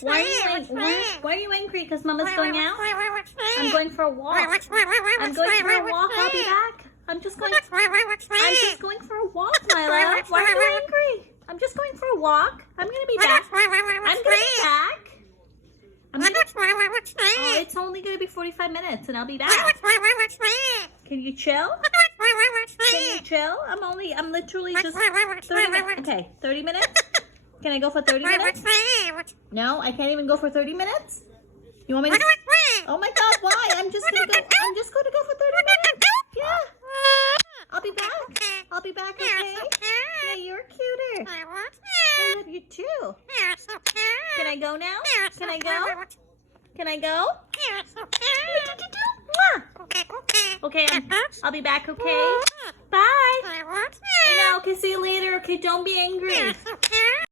Why are you angry? Because Mama's going out? I'm going for a walk. I'm going for a walk. I'll be back. I'm just going for a walk, Milo. Why are you angry? I'm just going for a walk. I'm going to be back. Oh, it's only going to be 45 minutes and I'll be back. Can you chill? Can you chill? I'm literally just 30 minutes. Okay, 30 minutes? Can I go for 30 minutes? No, I can't even go for 30 minutes? You want me to? Oh my God, why? I'm just going to go for 30 minutes. Yeah. I'll be back, okay? Yeah, you're cuter. I love you too. Can I go now? Can I go? Okay, I'll be back, okay? Bye. I know, okay, see you later. Okay, don't be angry.